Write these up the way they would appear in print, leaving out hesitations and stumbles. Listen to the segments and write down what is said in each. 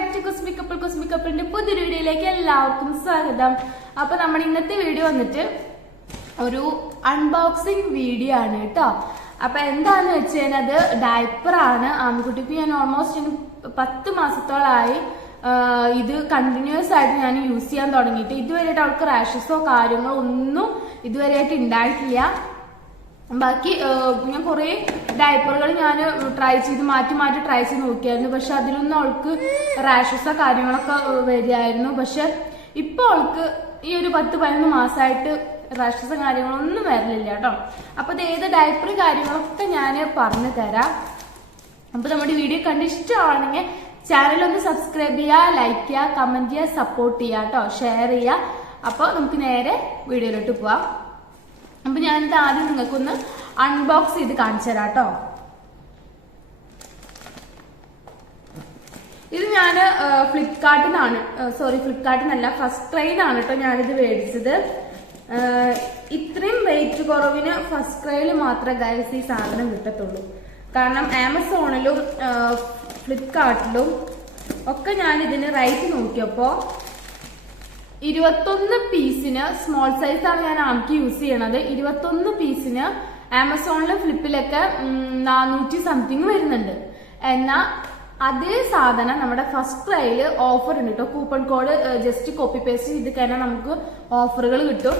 Back to cosmic കപ്പിളിന്റെ പുതിയൊരു വീഡിയോയിലേക്ക് എല്ലാവർക്കും സ്വാഗതം. അപ്പൊ നമ്മുടെ ഇന്നത്തെ വീഡിയോ വന്നിട്ട് ഒരു അൺബോക്സിംഗ് വീഡിയോ ആണ് കേട്ടോ. അപ്പൊ എന്താന്ന് വെച്ച് കഴിഞ്ഞാൽ അത് ഡയപ്പർ ആണ്. ആൺകുട്ടിക്ക് ഞാൻ ഓൾമോസ്റ്റ് 10 മാസത്തോളായി ഇത് കണ്ടിന്യൂസ് ആയിട്ട് ഞാൻ യൂസ് ചെയ്യാൻ തുടങ്ങിയിട്ട്. ഇതുവരെയായിട്ട് അവൾക്ക് റാഷസോ കാര്യങ്ങളോ ഒന്നും ഇതുവരെയായിട്ട് ഉണ്ടായിട്ടില്ല. ബാക്കി ഞാൻ കുറെ ഡയപ്പറുകൾ ഞാൻ ട്രൈ ചെയ്ത് മാറ്റി ട്രൈ ചെയ്ത് നോക്കിയായിരുന്നു. പക്ഷെ അതിലൊന്നും അവൾക്ക് റാഷസോ കാര്യങ്ങളൊക്കെ വരികയായിരുന്നു. പക്ഷെ ഇപ്പൊ അവൾക്ക് ഈ ഒരു 10-11 മാസമായിട്ട് റാഷസോ കാര്യങ്ങളൊന്നും വരലില്ല കേട്ടോ. അപ്പൊ ഇത് ഏത് ഡയപ്പർ കാര്യങ്ങളൊക്കെ ഞാൻ പറഞ്ഞു തരാം. അപ്പൊ നമ്മുടെ വീഡിയോ കണ്ട് ഇഷ്ടമാണെങ്കിൽ ചാനൽ ഒന്ന് സബ്സ്ക്രൈബ് ചെയ്യുക, ലൈക്ക് ചെയ്യുക, കമന്റ് ചെയ്യുക, സപ്പോർട്ട് ചെയ്യുക കേട്ടോ, ഷെയർ ചെയ്യുക. അപ്പൊ നമുക്ക് നേരെ വീഡിയോയിലോട്ട് പോവാം. അപ്പൊ ഞാനിത് ആദ്യം നിങ്ങൾക്കൊന്ന് അൺബോക്സ് ചെയ്ത് കാണിച്ചു തരാം കേട്ടോ. ഇത് ഞാൻ ഫ്ലിപ്കാർട്ടിനല്ല ഫസ്റ്റ് ക്രൈയിലാണ് കേട്ടോ ഞാനിത് മേടിച്ചത്. ഇത്രയും വെയിറ്റ് കുറവിന് ഫസ്റ്റ് ക്രൈയിൽ മാത്രമേ ഗൈസ് ഈ സാധനം കിട്ടത്തുള്ളൂ. കാരണം ആമസോണിലും ഫ്ലിപ്കാർട്ടിലും ഒക്കെ ഞാൻ ഇതിന് റേറ്റ് നോക്കിയപ്പോ 21 പീസിന് സ്മോൾ സൈസ് ആണ് ഞാൻ ആംക്ക് യൂസ് ചെയ്യണത്. 21 പീസിന് ആമസോണിലും ഫ്ലിപ്പിലൊക്കെ 400 സംതിങ് വരുന്നുണ്ട്. എന്നാൽ അതേ സാധനം നമ്മുടെ ഫസ്റ്റ് ക്രൈയില് ഓഫർ ഉണ്ട് കേട്ടോ. Coupon code just copy paste ചെയ്ത് കഴിഞ്ഞാൽ നമുക്ക് ഓഫറുകൾ കിട്ടും.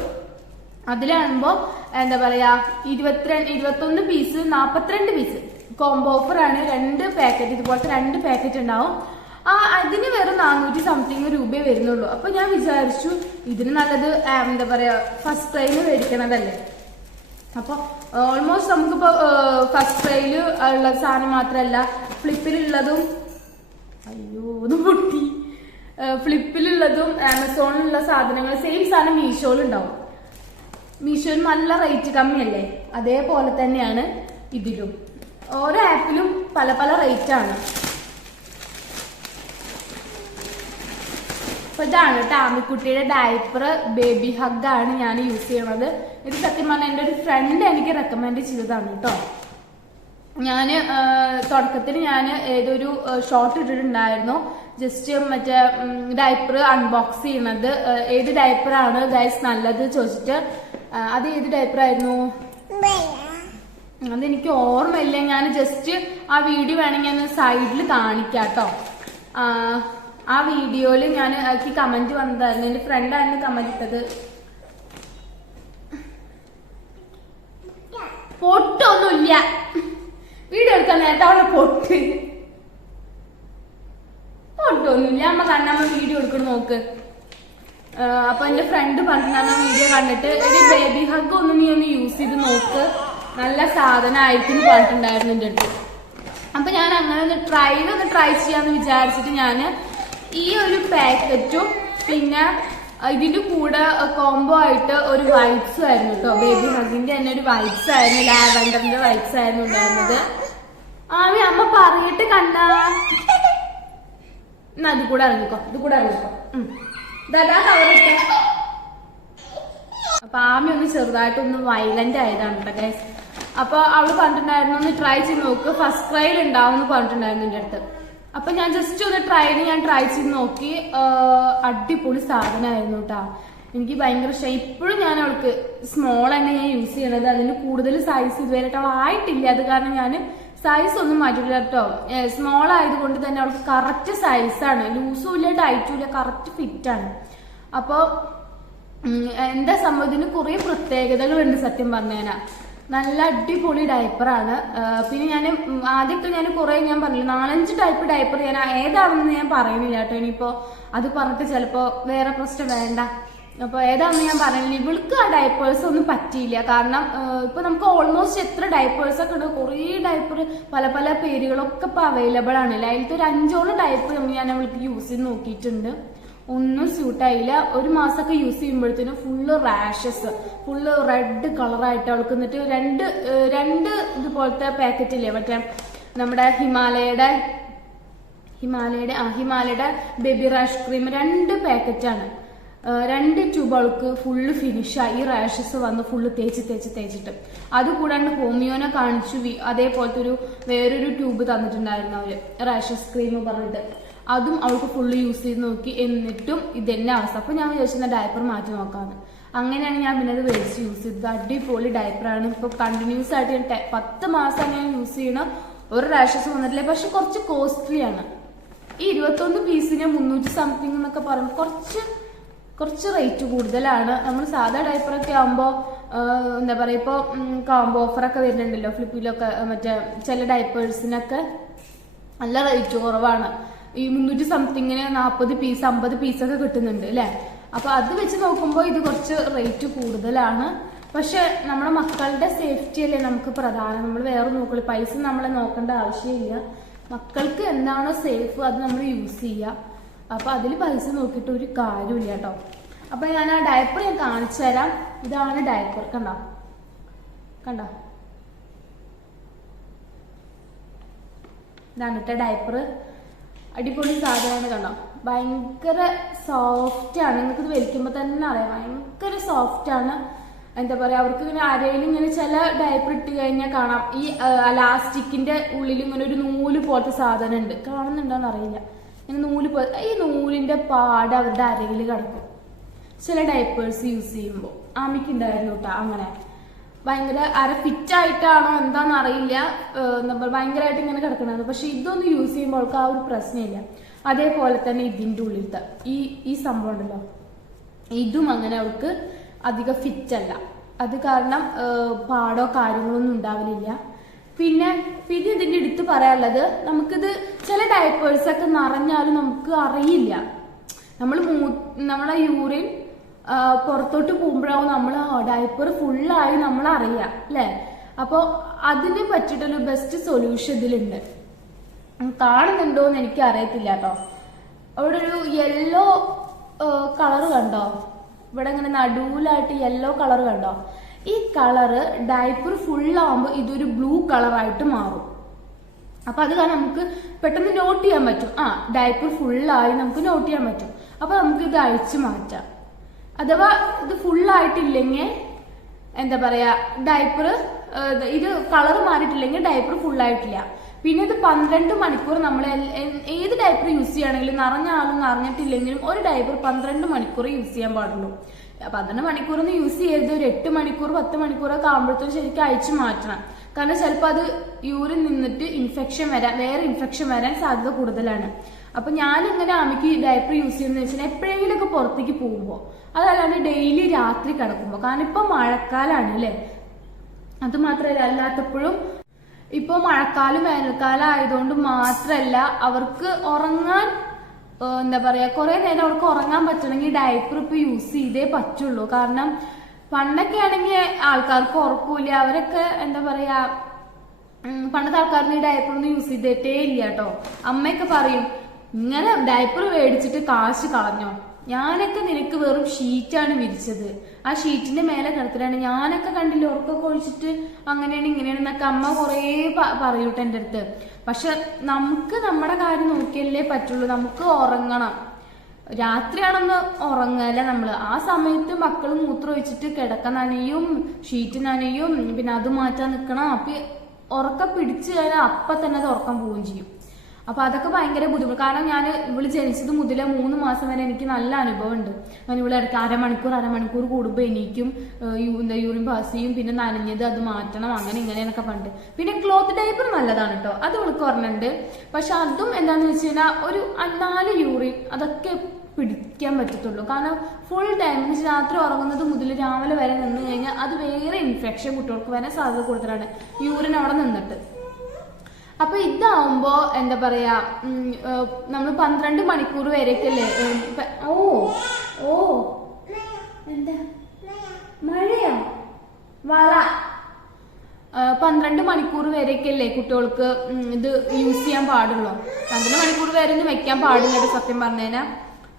അതിലാകുമ്പോ എന്താ പറയാ 21 പീസ് 42 പീസ് കോംബോ ഓഫർ ആണ്. 2 പാക്കറ്റ് ഇതുപോലത്തെ 2 പാക്കറ്റ് ഉണ്ടാവും. അതിന് വെറും 400 സംതിങ് രൂപയെ വരുന്നുള്ളൂ. അപ്പൊ ഞാൻ വിചാരിച്ചു ഇതിന് നല്ലത് എന്താ പറയാ ഫസ്റ്റ് ക്രൈയിൽ മേടിക്കണതല്ലേ. അപ്പൊ ഓൾമോസ്റ്റ് നമുക്കിപ്പോ ഫസ്റ്റ് ക്രൈയിൽ ഉള്ള സാധനം മാത്രല്ല ഫ്ലിപ്പിലുള്ളതും ഫ്ലിപ്പിലുള്ളതും ആമസോണിലുള്ള സാധനങ്ങൾ സെയിം സാധനം മീഷോയിലുണ്ടാവും. മീഷോയിൽ നല്ല റേറ്റ് കമ്മിയല്ലേ, അതേപോലെ തന്നെയാണ് ഇതിലും. ഓരോ ആപ്പിലും പല റേറ്റ് ആണ്. അപ്പൊ ഇതാണ് കേട്ടോ ആമിക്കുട്ടിയുടെ ഡയപ്പർ ബേബി ഹഗ് ആണ് ഞാൻ യൂസ് ചെയ്യണത്. ഇത് സത്യം പറഞ്ഞാൽ എൻ്റെ ഒരു ഫ്രണ്ട് എനിക്ക് റെക്കമെൻഡ് ചെയ്തതാണ് കേട്ടോ. ഞാന് തുടക്കത്തിൽ ഞാൻ ഏതൊരു ഷോർട്ട് ഇട്ടിട്ടുണ്ടായിരുന്നു ജസ്റ്റ് മറ്റേ ഡയപ്പർ അൺബോക്സ് ചെയ്യണത്. ഏത് ഡയപ്പറാണ് ഗൈസ് നല്ലത് ചോദിച്ചിട്ട്. അത് ഏത് ഡയപ്പർ ആയിരുന്നു അതെനിക്ക് ഓർമ്മയില്ല. ഞാൻ ജസ്റ്റ് ആ വീഡിയോ വേണമെങ്കിൽ ഞാൻ സൈഡിൽ കാണിക്കാം കേട്ടോ. ആ വീഡിയോയില് ഞാൻ എനിക്ക് കമന്റ് വന്നതായിരുന്നു. എന്റെ ഫ്രണ്ടായിരുന്നു കമന്റ് ഇട്ടത്. പൊട്ടൊന്നുമില്ല, വീഡിയോ എടുക്കാൻ നേരത്തെ അവളെ പൊട്ടൊന്നുമില്ല. അമ്മ കണ്ണമ്മ വീഡിയോ എടുക്കണം നോക്ക്. അപ്പൊ എന്റെ ഫ്രണ്ട് പറഞ്ഞിട്ടുണ്ടായിരുന്നു വീഡിയോ കണ്ടിട്ട് ഒരു ബേബി ഹഗ് ഒന്ന് നീ ഒന്ന് യൂസ് ചെയ്ത് നോക്ക്, നല്ല സാധനമായിരിക്കും പറഞ്ഞിട്ടുണ്ടായിരുന്നു എന്റെ അടുത്ത്. അപ്പൊ ഞാൻ അങ്ങനെ ഒന്ന് ട്രൈ ചെയ്യാന്ന് വിചാരിച്ചിട്ട് ഞാൻ ഈ ഒരു പാക്കറ്റും പിന്നെ ഇതിന്റെ കൂടെ കോംബോ ആയിട്ട് ഒരു വൈപ്സും ആയിരുന്നു കേട്ടോ. ബേബി ഹഗിന്റെ തന്നെ ഒരു വൈപ്സ് ആയിരുന്നു, ലാവൻഡറിന്റെ വൈപ്സ് ആയിരുന്നു ഉണ്ടായിരുന്നത്. അമ്മ പറഞ്ഞിട്ട് കണ്ടാ ഇത് കൂടെ ഇറങ്ങിക്കോ ദാ കവറിട്ട്. അപ്പൊ ആമി ഒന്ന് ചെറുതായിട്ടൊന്ന് വയലന്റ് ആയതാണ് കേട്ടോ ഗൈസ്. അപ്പൊ അവള് പറഞ്ഞിട്ടുണ്ടായിരുന്നു ഒന്ന് ട്രൈ ചെയ്ത് നോക്ക്, ഫസ്റ്റ് ക്രൈയിൽ ഉണ്ടാവും എന്ന് പറഞ്ഞിട്ടുണ്ടായിരുന്നു എന്റെ അടുത്ത്. അപ്പൊ ഞാൻ ജസ്റ്റ് ഒന്ന് ട്രൈ ചെയ്ത് നോക്കി. അടിപൊളി സാധനമായിരുന്നു കേട്ടോ. എനിക്ക് ഭയങ്കര ഇഷ്ടമായി. ഇപ്പോഴും ഞാൻ അവൾക്ക് സ്മോൾ തന്നെ ഞാൻ യൂസ് ചെയ്യണത്. അതിന് കൂടുതൽ സൈസ് ഇതുവരെയായിട്ട് അവൾ ആയിട്ടില്ല. അത് കാരണം ഞാൻ സൈസ് ഒന്നും മാറ്റില്ല കേട്ടോ. സ്മോൾ ആയതുകൊണ്ട് തന്നെ അവൾക്ക് കറക്റ്റ് സൈസാണ്, ലൂസും ഇല്ല ടൈറ്റും ഇല്ല, കറക്റ്റ് ഫിറ്റാണ്. അപ്പൊ എന്താ സംഭവം, ഇതിന് കുറെ പ്രത്യേകതകളുണ്ട് സത്യം പറഞ്ഞാൽ. നല്ല അടിപൊളി ഡയപ്പറാണ്. പിന്നെ ഞാൻ ആദ്യമൊക്കെ ഞാൻ കുറെ ഞാൻ പറഞ്ഞില്ല 4-5 ടൈപ്പ് ഡയപ്പർ ഞാൻ ഏതാണെന്ന് ഞാൻ പറയുന്നില്ല കേട്ടോ. ഇനിയിപ്പോ അത് പറഞ്ഞിട്ട് ചിലപ്പോ വേറെ പ്രശ്നം വേണ്ട. അപ്പൊ ഏതാണെന്ന് ഞാൻ പറയുന്നില്ല. ഇവൾക്ക് ആ ഡയപ്പേഴ്സ് ഒന്നും പറ്റിയില്ല. കാരണം ഇപ്പൊ നമുക്ക് ഓൾമോസ്റ്റ് എത്ര ഡയപ്പേഴ്സ് ഒക്കെ ഉണ്ട്, കുറേ ഡയപ്പർ പല പേരുകളൊക്കെ ഇപ്പൊ അവൈലബിൾ ആണ്. അതിലത്തെ ഒരു 5ഓളം ഡയപ്പർ ഞാൻ അവൾക്ക് യൂസ് ചെയ്ത് നോക്കിയിട്ടുണ്ട്. ഒന്നും സ്യൂട്ടായില്ല. 1 മാസമൊക്കെ യൂസ് ചെയ്യുമ്പോഴത്തേനും ഫുള്ള് റാഷസ്, ഫുള്ള് റെഡ് കളറായിട്ട് അവൾക്ക്. എന്നിട്ട് രണ്ട് ഇതുപോലത്തെ പാക്കറ്റ് ഇല്ലേ മറ്റേ നമ്മുടെ ഹിമാലയുടെ ബേബി റാഷ് ക്രീം 2 പാക്കറ്റാണ്. 2 ട്യൂബ് അവൾക്ക് ഫുള്ള് ഫിനിഷായി. റാഷസ് വന്ന് ഫുള്ള് തേച്ചിട്ട്. അതുകൂടാണ്ട് ഹോമിയോനെ കാണിച്ചു. അതേപോലത്തെ വേറൊരു ട്യൂബ് തന്നിട്ടുണ്ടായിരുന്നു അവര്, റാഷസ് ക്രീം പറഞ്ഞിട്ട്. അതും അവൾക്ക് ഫുള്ള് യൂസ് ചെയ്ത് നോക്കി, എന്നിട്ടും ഇതന്നെ അവസ്ഥ. അപ്പൊ ഞാൻ വിചാരിച്ചിരുന്ന ഡയപ്പർ മാറ്റി നോക്കാന്ന്. അങ്ങനെയാണ് ഞാൻ പിന്നെ അത് മേടിച്ച് യൂസ് ചെയ്തത്. അടിപൊളി ഡയപ്പറാണ്. ഇപ്പൊ കണ്ടിന്യൂസ് ആയിട്ട് ഞാൻ 10 മാസം ഞാൻ യൂസ് ചെയ്യണം, ഒരു റാഷസ് വന്നിട്ടില്ല. പക്ഷെ കുറച്ച് കോസ്റ്റ്ലി ആണ്. ഈ 21 പീസിന് 300 സംതിങ് എന്നൊക്കെ പറയുമ്പോൾ കുറച്ച് റേറ്റ് കൂടുതലാണ്. നമ്മൾ സാധാ ഡയപ്പറൊക്കെ ആകുമ്പോൾ എന്താ പറയുക, ഇപ്പോൾ കോംബോ ഓഫറൊക്കെ വരുന്നുണ്ടല്ലോ ഫ്ലിപ്പിലൊക്കെ, മറ്റേ ചില ഡയപ്പേഴ്സിനൊക്കെ നല്ല റേറ്റ് കുറവാണ്. ഈ 300 സംതിങ്ങിന് 40 പീസ് 50 പീസൊക്കെ കിട്ടുന്നുണ്ട് അല്ലേ. അപ്പൊ അത് വെച്ച് നോക്കുമ്പോൾ ഇത് കുറച്ച് റേറ്റ് കൂടുതലാണ്. പക്ഷെ നമ്മുടെ മക്കളുടെ സേഫ്റ്റി അല്ലേ നമുക്ക് പ്രധാനം. നമ്മൾ വേറെ നോക്കില്ല, പൈസ നമ്മളെ നോക്കേണ്ട ആവശ്യമില്ല. മക്കൾക്ക് എന്താണോ സേഫ് അത് നമ്മൾ യൂസ് ചെയ്യുക. അപ്പൊ അതിൽ പൈസ നോക്കിയിട്ട് ഒരു കാര്യമില്ല കേട്ടോ. അപ്പൊ ഞാൻ ആ ഡയപ്പർ ഞാൻ കാണിച്ചു തരാം. ഇതാണ് ഡയപ്പർ, കണ്ടോ ഇതാണ് കേട്ടോ ഡയപ്പർ. അടിപൊളി സാധനമാണ്, കണ്ടോ. ഭയങ്കര സോഫ്റ്റ് ആണ്. നിങ്ങൾക്ക് ഇത് വലിക്കുമ്പോൾ തന്നെ അറിയാം, ഭയങ്കര സോഫ്റ്റ് ആണ്. എന്താ പറയാ, അവർക്ക് ഇങ്ങനെ ആരെങ്കിലും ഇങ്ങനെ ചില ഡയപ്പർ ഇട്ട് കഴിഞ്ഞാൽ കാണാം ഈ ലാസ്റ്റിക്കിന്റെ ഉള്ളിൽ ഇങ്ങനെ ഒരു നൂല് പോലത്തെ സാധനം ഉണ്ട്, കാണുന്നുണ്ടോന്ന് അറിയില്ല. ഇങ്ങനെ നൂല് പോലെ, ഈ നൂലിന്റെ പാട് അവരുടെ അരയിൽ കിടക്കും ചില ഡയപ്പേഴ്സ് യൂസ് ചെയ്യുമ്പോൾ. ആമിക്ക് ഉണ്ടായിരുന്നു കേട്ടോ അങ്ങനെ. ഭയങ്കര അര ഫിറ്റ് ആയിട്ടാണോ എന്താണെന്ന് അറിയില്ല, ഭയങ്കരമായിട്ട് ഇങ്ങനെ കിടക്കണത്. പക്ഷെ ഇതൊന്നും യൂസ് ചെയ്യുമ്പോൾ അവൾക്ക് ആ ഒരു പ്രശ്നമില്ല. അതേപോലെ തന്നെ ഇതിന്റെ ഉള്ളിലത്തെ ഈ സംഭവം ഉണ്ടല്ലോ, ഇതും അങ്ങനെ അവൾക്ക് അധികം ഫിറ്റ് അല്ല. അത് കാരണം പാടോ കാര്യങ്ങളൊന്നും ഉണ്ടാവലില്ല. പിന്നെ ഇതിന്റെ എടുത്ത് പറയാനുള്ളത്, നമുക്കിത് ചില ഡയപ്പേഴ്സൊക്കെ നിറഞ്ഞാലും നമുക്ക് അറിയില്ല. നമ്മളെ യൂറിൻ പുറത്തോട്ട് പോകുമ്പോഴാവും നമ്മൾ ഡയപ്പർ ഫുള്ളായി നമ്മൾ അറിയാം അല്ലേ. അപ്പോൾ അതിനെ പറ്റിയിട്ടൊരു ബെസ്റ്റ് സൊല്യൂഷൻ ഇതിലുണ്ട്. കാണുന്നുണ്ടോ എന്ന് എനിക്ക് അറിയത്തില്ല കേട്ടോ. അവിടെ ഒരു യെല്ലോ കളർ കണ്ടോ, ഇവിടെ ഇങ്ങനെ നടുവിലായിട്ട് യെല്ലോ കളർ കണ്ടോ. ഈ കളറ് ഡയപ്പർ ഫുള്ളാവുമ്പോൾ ഇതൊരു ബ്ലൂ കളറായിട്ട് മാറും. അപ്പൊ അത് കാരണം നമുക്ക് പെട്ടെന്ന് നോട്ട് ചെയ്യാൻ പറ്റും, ഡയപ്പർ ഫുള്ളായി നമുക്ക് നോട്ട് ചെയ്യാൻ പറ്റും. അപ്പൊ നമുക്ക് ഇത് അഴിച്ചു മാറ്റാം. അഥവാ ഇത് ഫുള്ളായിട്ടില്ലെങ്കിൽ എന്താ പറയാ, ഡയപ്പർ ഇത് കളർ മാറിയിട്ടില്ലെങ്കിൽ ഡയപ്പർ ഫുള്ളായിട്ടില്ല. പിന്നെ ഇത് 12 മണിക്കൂർ നമ്മൾ ഏത് ഡയപ്പർ യൂസ് ചെയ്യുകയാണെങ്കിലും നിറഞ്ഞാലും നിറഞ്ഞിട്ടില്ലെങ്കിലും ഒരു ഡയപ്പർ 12 മണിക്കൂർ യൂസ് ചെയ്യാൻ പാടുള്ളൂ. 12 മണിക്കൂറൊന്നും യൂസ് ചെയ്യരുത്. ഒരു 8 മണിക്കൂർ 10 മണിക്കൂറൊക്കെ ആകുമ്പോഴത്തേക്കും ശരിക്കും അയച്ചു മാറ്റണം. കാരണം ചിലപ്പോൾ അത് യൂറിൻ നിന്നിട്ട് വേറെ ഇൻഫെക്ഷൻ വരാൻ സാധ്യത കൂടുതലാണ്. അപ്പൊ ഞാനിങ്ങനെ അമ്മയ്ക്ക് ഡയപ്പർ യൂസ് ചെയ്യുന്നത് വെച്ചാൽ എപ്പോഴെങ്കിലുമൊക്കെ പുറത്തേക്ക് പോകുമ്പോൾ, അതല്ലാണ്ട് ഡെയിലി രാത്രി കിടക്കുമ്പോൾ. കാരണം ഇപ്പൊ മഴക്കാലാണ് അല്ലേ. അത് മാത്രമല്ല, അല്ലാത്തപ്പോഴും ഇപ്പൊ മഴക്കാലം വേനൽക്കാലം ആയതുകൊണ്ട് മാത്രല്ല അവർക്ക് ഉറങ്ങാൻ എന്താ പറയാ, കുറെ നേരം അവർക്ക് ഉറങ്ങാൻ പറ്റണമെങ്കിൽ ഡയപ്പർ ഇപ്പൊ യൂസ് ചെയ്തേ പറ്റുള്ളൂ. കാരണം പണ്ടൊക്കെ ആണെങ്കിൽ ആൾക്കാർക്ക് ഉറക്കൂല, അവരൊക്കെ എന്താ പറയാ, പണ്ടത്തെ ആൾക്കാർക്ക് ഈ ഡയപ്പർ ഒന്നും യൂസ് ചെയ്തിട്ടേ ഇല്ല കേട്ടോ. അമ്മയൊക്കെ പറയും, ഇങ്ങനെ ഡയപ്പർ മേടിച്ചിട്ട് കാശ് കളഞ്ഞോ, ഞാനൊക്കെ നിനക്ക് വെറും ഷീറ്റാണ് വിരിച്ചത്, ആ ഷീറ്റിന്റെ മേലെ കിടത്തിലാണ്, ഞാനൊക്കെ കണ്ടില്ല ഉറക്കൊക്കെ ഒഴിച്ചിട്ട് അങ്ങനെയാണ് ഇങ്ങനെയാണെന്നൊക്കെ അമ്മ കുറേ പറയൂട്ടെ എൻ്റെ അടുത്ത്. പക്ഷെ നമുക്ക് നമ്മുടെ കാര്യം നോക്കിയല്ലേ പറ്റുള്ളൂ. നമുക്ക് ഉറങ്ങണം. രാത്രിയാണെന്ന് ഉറങ്ങല നമ്മള്. ആ സമയത്ത് മക്കൾ മൂത്രം ഒഴിച്ചിട്ട് കിടക്കാൻ നനയും, ഷീറ്റ് നനയും, പിന്നെ അത് മാറ്റാൻ നിൽക്കണം. അപ്പൊ ഉറക്കം പിടിച്ചു കഴിഞ്ഞാൽ അപ്പൊ തന്നെ അത് ഉറക്കം പോവുകയും ചെയ്യും. അപ്പൊ അതൊക്കെ ഭയങ്കര ബുദ്ധിമുട്ട്. കാരണം ഞാൻ ഇവള് ജനിച്ചത് മുതലേ 3 മാസം വരെ എനിക്ക് നല്ല അനുഭവം ഉണ്ട്. ഞാൻ ഇവിടെ ഇടയ്ക്ക് അരമണിക്കൂർ കൂടുമ്പോൾ എനിക്കും യൂറിൻ പാസ് ചെയ്യും, പിന്നെ നനഞ്ഞത് അത് മാറ്റണം, അങ്ങനെ ഇങ്ങനെയൊക്കെ പണ്ട്. പിന്നെ ക്ലോത്ത് ഡയപ്പർ നല്ലതാണ് കേട്ടോ, അത് ഇവൾക്ക് പറഞ്ഞിട്ടുണ്ട്. പക്ഷെ അതും എന്താന്ന് വെച്ച് കഴിഞ്ഞാൽ ഒരു 4 യൂറിൻ അതൊക്കെ പിടിക്കാൻ പറ്റത്തുള്ളൂ. കാരണം ഫുൾ ടൈം രാത്രി ഉറങ്ങുന്നത് മുതൽ രാവിലെ വരെ നിന്ന് കഴിഞ്ഞാൽ അത് വേറെ ഇൻഫെക്ഷൻ കുട്ടികൾക്ക് വരാൻ സാധ്യത കൂടുതലാണ്, യൂറിൻ അവിടെ നിന്നിട്ട്. അപ്പൊ ഇതാവുമ്പോ എന്താ പറയാ, നമ്മൾ 12 മണിക്കൂർ വരെയൊക്കെയല്ലേ. എന്താ മഴയാ വള 12 മണിക്കൂർ വരെയൊക്കെയല്ലേ കുട്ടികൾക്ക് ഇത് യൂസ് ചെയ്യാൻ പാടുള്ളൂ. 12 മണിക്കൂർ വരെ ഒന്നും വെക്കാൻ പാടില്ല സത്യം പറഞ്ഞേനാ.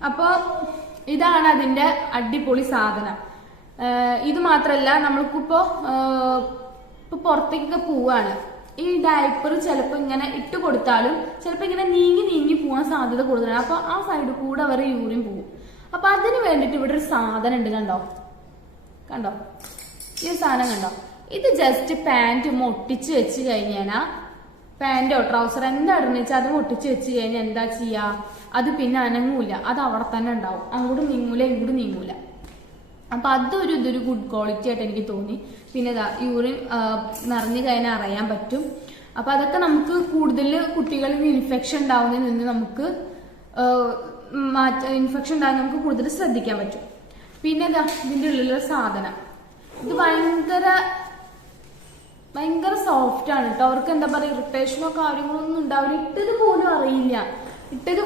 അപ്പൊ ഇതാണ് അതിന്റെ അടിപൊളി സാധനം. ഇത് മാത്രല്ല, നമ്മൾക്കിപ്പോ പുറത്തേക്കൊക്കെ പോവാണ്, ഈ ഡയപ്പർ ചിലപ്പോൾ ഇങ്ങനെ ഇട്ട് കൊടുത്താലും ചിലപ്പോൾ ഇങ്ങനെ നീങ്ങി പോകാൻ സാധ്യത കൂടുതലാണ്. അപ്പൊ ആ സൈഡിൽ കൂടെ അവർ യൂറിൻ പോകും. അപ്പൊ അതിന് വേണ്ടിട്ട് ഇവിടെ ഒരു സാധനം ഉണ്ട്, കണ്ടോ ഈ സാധനം കണ്ടോ. ഇത് ജസ്റ്റ് പാന്റ് ഒട്ടിച്ച് വെച്ച് കഴിഞ്ഞാൽ പാന്റോ ട്രൗസർ എന്താ ഇടണെന്ന് വെച്ചാൽ അത് ഒട്ടിച്ച് വെച്ച് കഴിഞ്ഞാൽ എന്താ ചെയ്യാ, അത് പിന്നെ അനങ്ങൂല, അത് അവിടെ തന്നെ ഉണ്ടാവും, അങ്ങോട്ടും നീങ്ങൂല ഇങ്ങോട്ടും നീങ്ങൂല. അപ്പൊ ഇതൊരു ഗുഡ് ക്വാളിറ്റി ആയിട്ട് എനിക്ക് തോന്നി. പിന്നെ യൂറിൻ നിറഞ്ഞു കഴിഞ്ഞാൽ അറിയാൻ പറ്റും. അപ്പൊ അതൊക്കെ നമുക്ക് കൂടുതൽ കുട്ടികളിൽ ഇൻഫെക്ഷൻ ഉണ്ടാവുന്നതിൽ നിന്ന് നമുക്ക് ഇൻഫെക്ഷൻ ഉണ്ടാകുന്ന നമുക്ക് കൂടുതൽ ശ്രദ്ധിക്കാൻ പറ്റും. പിന്നെ ഇതിന്റെ ഉള്ളിലുള്ള സാധനം ഇത് ഭയങ്കര സോഫ്റ്റ് ആണ് കേട്ടോ. അവർക്ക് എന്താ പറയുക ഇറിറ്റേഷനോ കാര്യങ്ങളോ ഒന്നും ഉണ്ടാവില്ല. ഇട്ടത്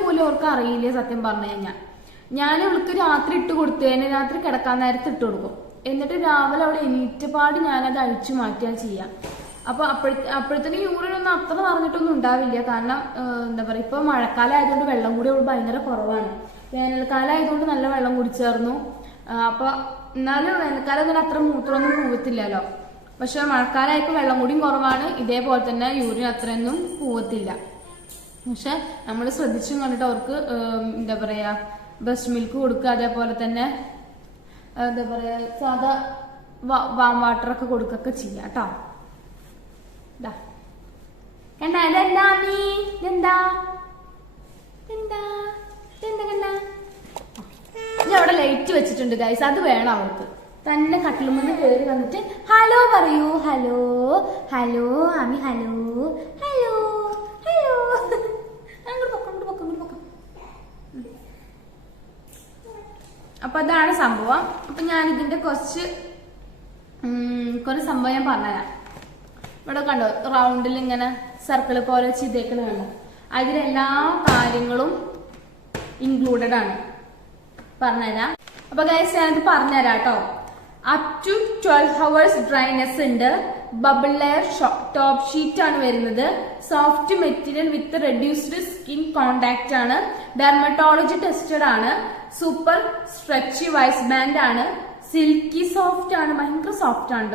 പോലും അവർക്ക് അറിയില്ല സത്യം പറഞ്ഞു കഴിഞ്ഞാൽ. ഞാൻ അവൾക്ക് രാത്രി ഇട്ട് കൊടുത്തു കഴിഞ്ഞാൽ രാത്രി കിടക്കാൻ നേരത്ത് ഇട്ട് കൊടുക്കും. എന്നിട്ട് രാവിലെ അവളെ എണീറ്റപാട് ഞാനത് അഴിച്ചു മാറ്റുകയാണ് ചെയ്യാം. അപ്പൊ അപ്പോഴത്തേന് യൂറിനൊന്നും അത്ര നിറഞ്ഞിട്ടൊന്നും ഉണ്ടാവില്ല. കാരണം എന്താ പറയുക ഇപ്പൊ മഴക്കാലം ആയതുകൊണ്ട് വെള്ളം കൂടി അവൾ ഭയങ്കര കുറവാണ്. വേനൽക്കാലം ആയതുകൊണ്ട് നല്ല വെള്ളം കുടിച്ചേർന്നു. അപ്പൊ എന്നാലും വേനൽക്കാലം അത്ര മൂത്രമൊന്നും പോവത്തില്ലല്ലോ. പക്ഷെ മഴക്കാലമായപ്പോ വെള്ളം കൂടിയും കുറവാണ്. ഇതേപോലെ തന്നെ യൂറിൻ അത്രയൊന്നും പോവത്തില്ല. പക്ഷെ നമ്മൾ ശ്രദ്ധിച്ചും കണ്ടിട്ട് അവർക്ക് എന്താ പറയാ ബ്രസ്റ്റ് മിൽക്ക് കൊടുക്കുക, അതേപോലെ തന്നെ എന്താ പറയാ സാധാ വാം വാട്ടറൊക്കെ കൊടുക്കൊക്കെ ചെയ്യാം കേട്ടോ. കണ്ട ഇതെന്താ ഞാൻ അവിടെ ലൈറ്റ് വെച്ചിട്ടുണ്ട് ഗൈസ്, അത് വേണം അവൾക്ക്. തന്നെ കട്ടിലുമെന്ന് കയറി വന്നിട്ട് ഹലോ പറയൂ, hello hello Aami, hello hello hello, അങ്ങോട്ട് പൊക്കം. അപ്പൊ അതാണ് സംഭവം. അപ്പൊ ഞാൻ ഇതിന്റെ കുറച്ച് സംഭവം ഞാൻ പറഞ്ഞുതരാം. ഇവിടെ കണ്ടോ റൗണ്ടിൽ ഇങ്ങനെ സർക്കിൾ പോലെ ചെയ്തേക്കണ കണ്ടോ, അതിലെല്ലാ കാര്യങ്ങളും ഇൻക്ലൂഡഡ് ആണ്. പറഞ്ഞുതരാം. അപ്പൊ ഗൈസ് ഞാനത് പറഞ്ഞുതരാം കേട്ടോ. അപ് ടു 12 hours ഡ്രൈനെസ് ഉണ്ട്. ബബിൾ ലെയർ ടോപ്പ് ഷീറ്റ് ആണ് വരുന്നത്. Soft material with reduced skin contact ആണ്. ഡെർമറ്റോളജി ടെസ്റ്റഡ് ആണ്. സൂപ്പർ സ്ട്രെച്ചി വൈസ് ബാൻഡ് ആണ്. സിൽക്കി സോഫ്റ്റ് ആണ്, ഭയങ്കര സോഫ്റ്റ് ആണ്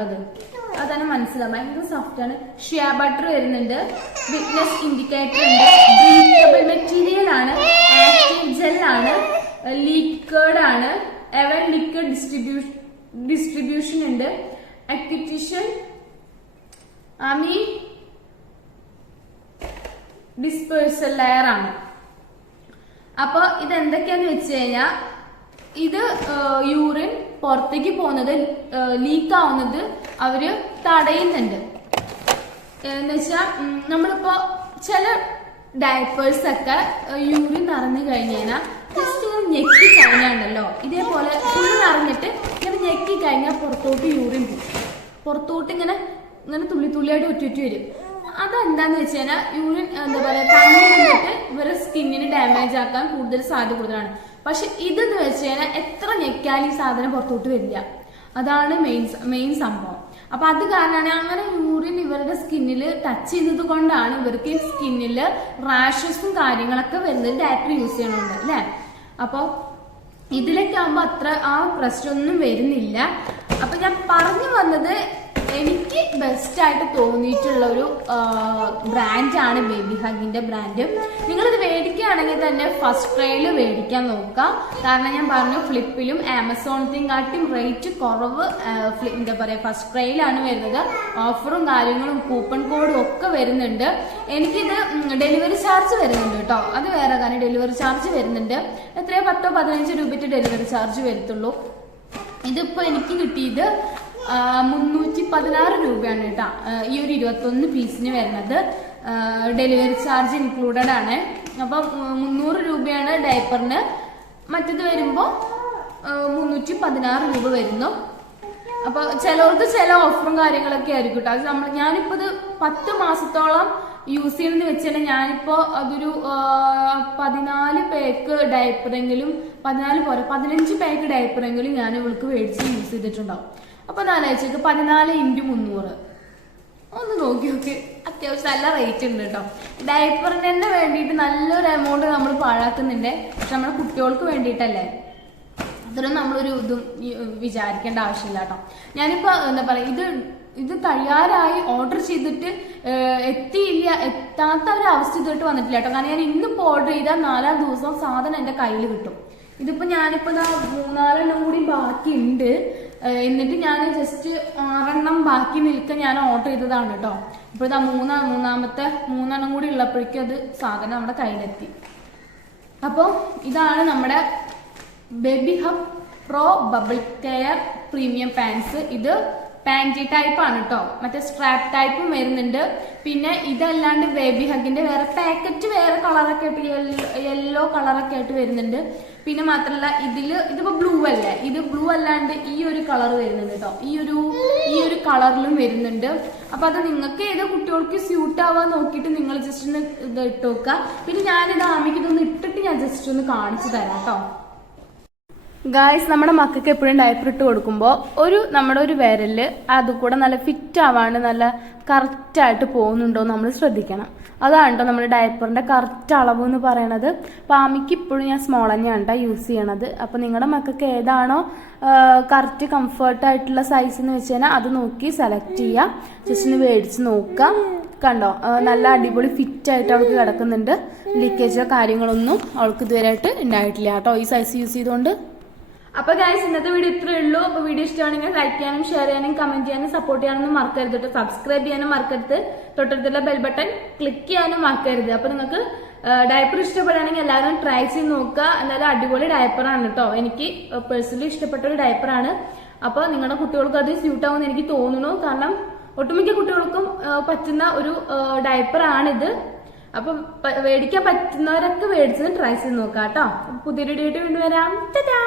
അത് തന്നെ മനസ്സിലാവും, ഭയങ്കര സോഫ്റ്റ് ആണ്. ഷിയ ബട്ടർ വരുന്നുണ്ട്. വിറ്റ്നസ് ഇൻഡിക്കേറ്റർ ഉണ്ട്. ബ്രീത്തബിൾ മെറ്റീരിയൽ ആണ്. ആക്റ്റീവ് ജെൽ ആണ്. ലിക്വിഡ് ആണ്. എവൻ ലിക്വിഡ് ഡിസ്ട്രിബ്യൂഷൻ ഉണ്ട്. അക്ടിറ്റീഷ്യൻ ആമി ഡിസ്പേഴ്സൽ ലെയർ ആണ്. അപ്പൊ ഇത് എന്തൊക്കെയാന്ന് വെച്ച് കഴിഞ്ഞാൽ ഇത് യൂറിൻ പുറത്തേക്ക് പോകുന്നത് ലീക്ക് ആവുന്നത് അവര് തടയുന്നുണ്ട്. എന്ന് വെച്ചാൽ നമ്മളിപ്പോ ചില ഡയപ്പേഴ്സ് ഒക്കെ യൂറിൻ നിറഞ്ഞു കഴിഞ്ഞു കഴിഞ്ഞാൽ ജസ്റ്റ് ഇങ്ങനെ ഞെക്കി കഴിഞ്ഞാണ്ടല്ലോ, ഇതേപോലെ ഫുള്ള് നിറഞ്ഞിട്ട് ഇങ്ങനെ ഞെക്കി കഴിഞ്ഞാൽ പുറത്തോട്ട് യൂറിൻ പോകും. പുറത്തോട്ട് ഇങ്ങനെ തുള്ളിയായിട്ട് ഒറ്റുറ്റി വരും. അതെന്താന്ന് വെച്ച് കഴിഞ്ഞാൽ യൂറിൻ എന്താ പറയാ തങ്ങി നിന്നിട്ട് ഇവരെ സ്കിന്നിന് ഡാമേജ് ആക്കാൻ കൂടുതൽ സാധ്യത കൂടുതലാണ്. പക്ഷെ ഇതെന്ന് വെച്ച് കഴിഞ്ഞാൽ എത്ര ഞെക്കാലും ഈ സാധനം പുറത്തോട്ട് വരില്ല. അതാണ് മെയിൻ സംഭവം. അപ്പൊ അത് കാരണമാണ് അങ്ങനെ യൂറിൻ ഇവരുടെ സ്കിന്നിൽ ടച്ച് ചെയ്യുന്നത് കൊണ്ടാണ് ഇവർക്ക് സ്കിന്നില് റാഷസും കാര്യങ്ങളൊക്കെ വരുന്നത് ഡയപ്പർ യൂസ് ചെയ്യണമുണ്ട് അല്ലെ. അപ്പൊ ഇതിലൊക്കെ ആകുമ്പോ അത്ര ആ പ്രശ്നമൊന്നും വരുന്നില്ല. അപ്പൊ ഞാൻ പറഞ്ഞു വന്നത് എനിക്ക് ബെസ്റ്റ് ആയിട്ട് തോന്നിയിട്ടുള്ള ഒരു ബ്രാൻഡാണ് ബേബി ഹഗിന്റെ ബ്രാൻഡ്. നിങ്ങളിത് മേടിക്കുകയാണെങ്കിൽ തന്നെ ഫസ്റ്റ് ക്രൈയിൽ മേടിക്കാൻ നോക്കുക. കാരണം ഞാൻ പറഞ്ഞു ഫ്ലിപ്പിലും ആമസോണത്തെയും കാട്ടിയും റേറ്റ് കുറവ് എന്താ പറയുക ഫസ്റ്റ് ക്രൈയിലാണ് വരുന്നത്. ഓഫറും കാര്യങ്ങളും കൂപ്പൺ കോഡും ഒക്കെ വരുന്നുണ്ട്. എനിക്കിത് ഡെലിവറി ചാർജ് വരുന്നുണ്ട് കേട്ടോ, അത് വേറെ കാര്യം. ഡെലിവറി ചാർജ് വരുന്നുണ്ട്. എത്രയോ 10-15 രൂപയ്ക്ക് ഡെലിവറി ചാർജ് വരത്തുള്ളൂ. ഇതിപ്പോ എനിക്ക് കിട്ടിയത് 316 രൂപയാണ് കേട്ടോ ഈ ഒരു 21 പീസിന് വരുന്നത്. ഡെലിവറി ചാർജ് ഇൻക്ലൂഡഡ് ആണ്. അപ്പൊ 300 രൂപയാണ് ഡയപ്പറിന്. മറ്റത് വരുമ്പോ 316 രൂപ വരുന്നു. അപ്പൊ ചിലർക്ക് ചില ഓഫറും കാര്യങ്ങളൊക്കെ ആയിരിക്കും കേട്ടോ. അത് ഞാനിപ്പോ ഇത് 10 മാസത്തോളം യൂസ് ചെയ്യണമെന്ന് വെച്ചാൽ ഞാനിപ്പോ അതൊരു 14 പാക്ക് ഡയപ്പറെങ്കിലും 14 പോരെ 15 പാക്ക് ഡയപ്പറെങ്കിലും ഞാൻ ഇവൾക്ക് മേടിച്ച് യൂസ് ചെയ്തിട്ടുണ്ടാവും. അപ്പൊ നാലാഴ്ചക്ക് 14 × 300 ഒന്ന് നോക്കി നോക്കി. അത്യാവശ്യം നല്ല റേറ്റ് ഉണ്ട് കേട്ടോ. ഡയപ്പറിന് തന്നെ വേണ്ടിയിട്ട് നല്ലൊരു എമൗണ്ട് നമ്മൾ പാഴാക്കുന്നുണ്ട്. പക്ഷെ നമ്മുടെ കുട്ടികൾക്ക് വേണ്ടിയിട്ടല്ലേ, അത്രയും നമ്മളൊരു ഇതും വിചാരിക്കേണ്ട ആവശ്യമില്ല കേട്ടോ. ഞാനിപ്പോ എന്താ പറയാ ഇത് കഴിയാറായി ഓർഡർ ചെയ്തിട്ട് എത്താത്ത ഒരു അവസ്ഥ ഇതുമായിട്ട് വന്നിട്ടില്ല കേട്ടോ. കാരണം ഞാൻ ഇന്നിപ്പോ ഓർഡർ ചെയ്താൽ 4-ാം ദിവസം സാധനം എന്റെ കയ്യിൽ കിട്ടും. ഇതിപ്പോ ഞാനിപ്പോ 3-4 എണ്ണം കൂടി ബാക്കിയുണ്ട്. എന്നിട്ട് ഞാൻ ജസ്റ്റ് 6 ബാക്കി നിൽക്കാൻ ഞാൻ ഓർഡർ ചെയ്തതാണ് കേട്ടോ. ഇപ്പോൾ ഇതാ മൂന്നാമത്തെ 3 കൂടി ഉള്ളപ്പോഴേക്കും അത് സാധനം നമ്മുടെ കയ്യിലെത്തി. അപ്പോൾ ഇതാണ് നമ്മുടെ baby hug pro bubble care premium pants. ഇത് പാൻറ്റി ടൈപ്പ് ആണ് കേട്ടോ, മറ്റേ സ്ട്രാപ്പ് ടൈപ്പും വരുന്നുണ്ട്. പിന്നെ ഇതല്ലാണ്ട് ബേബി ഹഗിന്റെ വേറെ പാക്കറ്റ് വേറെ കളറൊക്കെ ആയിട്ട് യെല്ലോ കളറൊക്കെ ആയിട്ട് വരുന്നുണ്ട്. പിന്നെ മാത്രമല്ല ഇതിപ്പോ ബ്ലൂ അല്ലേ, ഇത് ബ്ലൂ അല്ലാണ്ട് ഈ ഒരു കളർ വരുന്നുണ്ട് കേട്ടോ, ഈ ഒരു കളറിലും വരുന്നുണ്ട്. അപ്പൊ അത് നിങ്ങൾക്ക് ഏതോ കുട്ടികൾക്ക് സ്യൂട്ട് ആവാൻ നോക്കിയിട്ട് നിങ്ങൾ ജസ്റ്റ് ഒന്ന് ഇത് ഇട്ട് നോക്കുക. പിന്നെ ഞാനിത് ആമിക്ക് ഇതൊന്ന് ഇട്ടിട്ട് ഞാൻ ജസ്റ്റ് ഒന്ന് കാണിച്ചു തരാം കേട്ടോ. ഗായ്സ്, നമ്മുടെ മക്കൾക്ക് എപ്പോഴും ഡയപ്പർ ഇട്ട് കൊടുക്കുമ്പോൾ നമ്മുടെ ഒരു വിരല് അതുകൂടെ നല്ല ഫിറ്റ് ആവാണ്ട് നല്ല കറക്റ്റായിട്ട് പോകുന്നുണ്ടോ നമ്മൾ ശ്രദ്ധിക്കണം. അതാണ് കേട്ടോ നമ്മുടെ ഡയപ്പറിന്റെ കറക്റ്റ് അളവ് എന്ന് പറയണത്. അപ്പോൾ ആമിക്ക് ഇപ്പോഴും ഞാൻ സ്മോൾ തന്നെയാണ് കേട്ടോ യൂസ് ചെയ്യണത്. അപ്പോൾ നിങ്ങളുടെ മക്കൾക്ക് ഏതാണോ കറക്റ്റ് കംഫർട്ടായിട്ടുള്ള സൈസ് എന്ന് വെച്ച് കഴിഞ്ഞാൽ അത് നോക്കി സെലക്ട് ചെയ്യുക. ജസ്റ്റ് ഒന്ന് മേടിച്ച് നോക്കുക. കണ്ടോ, നല്ല അടിപൊളി ഫിറ്റ് ആയിട്ട് അവൾക്ക് കിടക്കുന്നുണ്ട്. ലീക്കേജോ കാര്യങ്ങളൊന്നും അവൾക്ക് ഇതുവരെയായിട്ട് ഉണ്ടായിട്ടില്ല കേട്ടോ ഈ സൈസ് യൂസ് ചെയ്തുകൊണ്ട്. അപ്പൊ ഗൈസ്, ഇന്നത്തെ വീഡിയോ ഇത്രയേ ഉള്ളൂ. അപ്പൊ വീഡിയോ ഇഷ്ടമാണെങ്കിൽ ലൈക്ക് ചെയ്യാനും ഷെയർ ചെയ്യാനും കമന്റ് ചെയ്യാനും സപ്പോർട്ട് ചെയ്യാനൊന്നും മറക്കരുത് കേട്ടോ. സബ്സ്ക്രൈബ് ചെയ്യാനും മറക്കരുത്. തൊട്ടടുത്തുള്ള ബെൽ ബട്ടൺ ക്ലിക്ക് ചെയ്യാനും മറക്കരുത്. അപ്പൊ നിങ്ങൾക്ക് ഡയപ്പർ ഇഷ്ടപ്പെടുകയാണെങ്കിൽ എല്ലാവരും ട്രൈ ചെയ്ത് നോക്കുക. എന്തായാലും അടിപൊളി ഡയപ്പറാണ് കേട്ടോ. എനിക്ക് പേഴ്സണലി ഇഷ്ടപ്പെട്ട ഒരു ഡയപ്പറാണ്. അപ്പൊ നിങ്ങളുടെ കുട്ടികൾക്ക് അത് സ്യൂട്ട് ആവുമെന്ന് എനിക്ക് തോന്നുന്നു. കാരണം ഒട്ടുമിക്ക കുട്ടികൾക്കും പറ്റുന്ന ഒരു ഡയപ്പറാണിത്. അപ്പൊ മേടിക്കാൻ പറ്റുന്നവരൊക്കെ മേടിച്ചത് ട്രൈ ചെയ്ത് നോക്കാം കേട്ടോ. പുതിയൊരു വീഡിയോ വീണ്ടും വരാം. ടാറ്റാ.